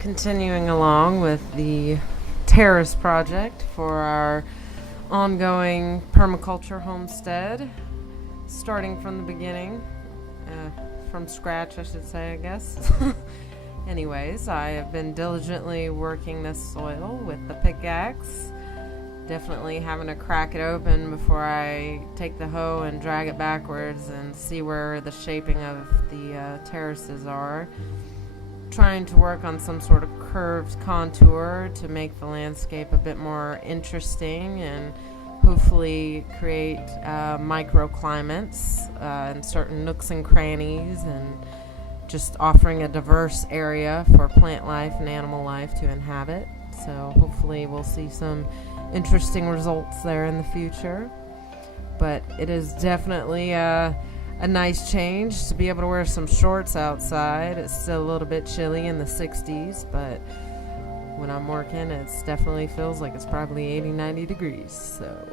Continuing along with the Terrace project for our ongoing permaculture homestead, starting from the beginning, from scratch I should say, I guess. Anyways, I have been diligently working this soil with the pickaxe, definitely having to crack it open before I take the hoe and drag it backwards and see where the shaping of the terraces are. Trying to work on some sort of curved contour to make the landscape a bit more interesting and hopefully create microclimates in certain nooks and crannies, and just offering a diverse area for plant life and animal life to inhabit. So hopefully we'll see some interesting results there in the future. But it is definitely a nice change to be able to wear some shorts outside. It's still a little bit chilly in the 60s, but when I'm working, it definitely feels like it's probably 80-90 degrees. So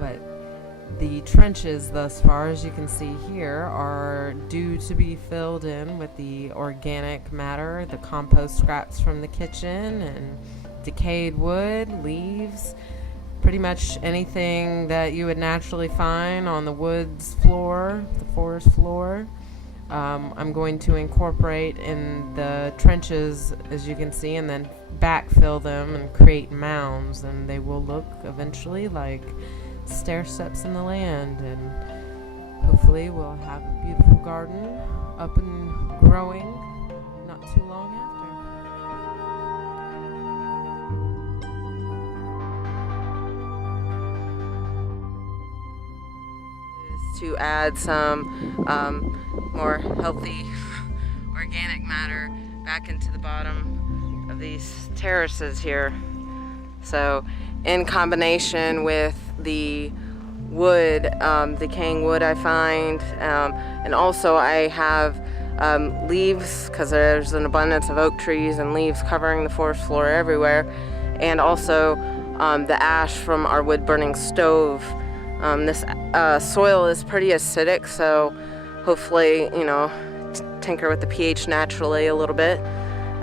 but the trenches thus far, as you can see here, are due to be filled in with the organic matter, the compost scraps from the kitchen, and decayed wood, leaves, pretty much anything that you would naturally find on the woods floor, the forest floor. I'm going to incorporate in the trenches, as you can see, and then backfill them and create mounds, and they will look eventually like stair steps in the land, and hopefully we'll have a beautiful garden up and growing not too long after. To add some more healthy organic matter back into the bottom of these terraces here. So in combination with the wood, decaying wood I find, and also I have leaves, because there's an abundance of oak trees and leaves covering the forest floor everywhere, and also the ash from our wood burning stove. This soil is pretty acidic, so hopefully, tinker with the pH naturally a little bit.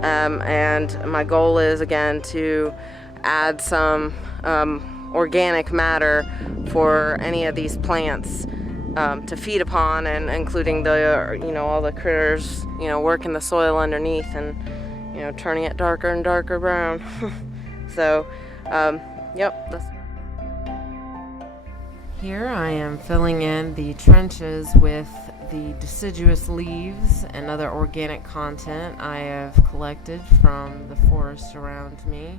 And my goal is, again, to add some organic matter for any of these plants to feed upon, and including the, all the critters, working the soil underneath and, turning it darker and darker brown. So, yep, that's... Here I am filling in the trenches with the deciduous leaves and other organic content I have collected from the forest around me.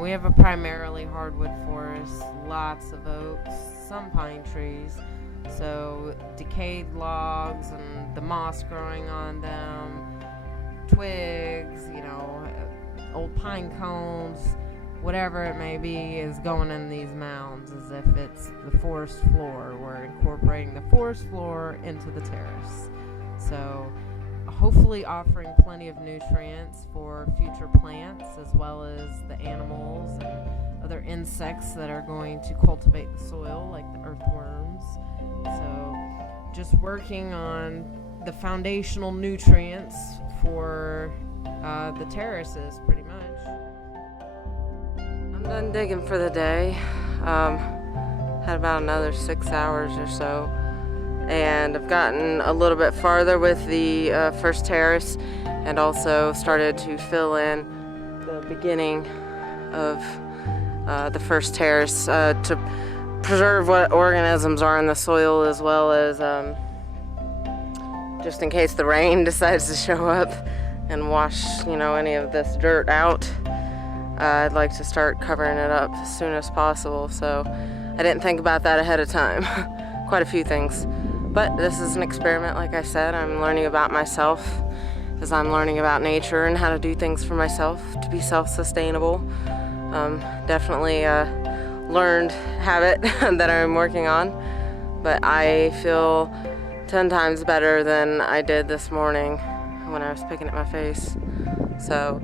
We have a primarily hardwood forest, lots of oaks, some pine trees, so decayed logs and the moss growing on them, twigs, old pine cones, whatever it may be is going in these mounds, as if it's the forest floor. We're incorporating the forest floor into the terrace. So hopefully offering plenty of nutrients for future plants, as well as the animals and other insects that are going to cultivate the soil, like the earthworms. So just working on the foundational nutrients for the terraces, pretty much. I'm done digging for the day. Had about another 6 hours or so, and I've gotten a little bit farther with the first terrace, and also started to fill in the beginning of the first terrace to preserve what organisms are in the soil, as well as just in case the rain decides to show up and wash any of this dirt out. I'd like to start covering it up as soon as possible, so I didn't think about that ahead of time. Quite a few things. But this is an experiment, like I said. I'm learning about myself as I'm learning about nature and how to do things for myself to be self-sustainable. Definitely a learned habit that I'm working on, but I feel 10 times better than I did this morning when I was picking at my face. So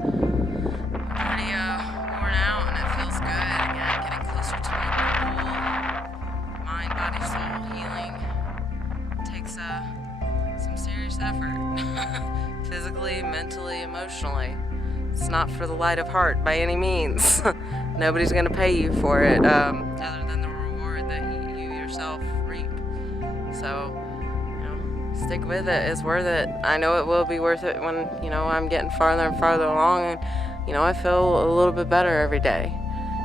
pretty worn out, and it feels good. Again, getting closer to my goal. Mind, body, soul healing takes some serious effort. physically, mentally, emotionally. It's not for the light of heart by any means. Nobody's going to pay you for it other than the reward that you yourself reap. So, stick with it. It's worth it. I know it will be worth it when, I'm getting farther and farther along, and, I feel a little bit better every day.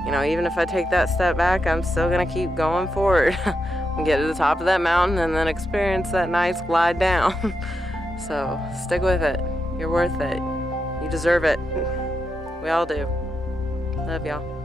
Even if I take that step back, I'm still going to keep going forward and get to the top of that mountain and then experience that nice glide down. So, stick with it. You're worth it. You deserve it. We all do. Love y'all.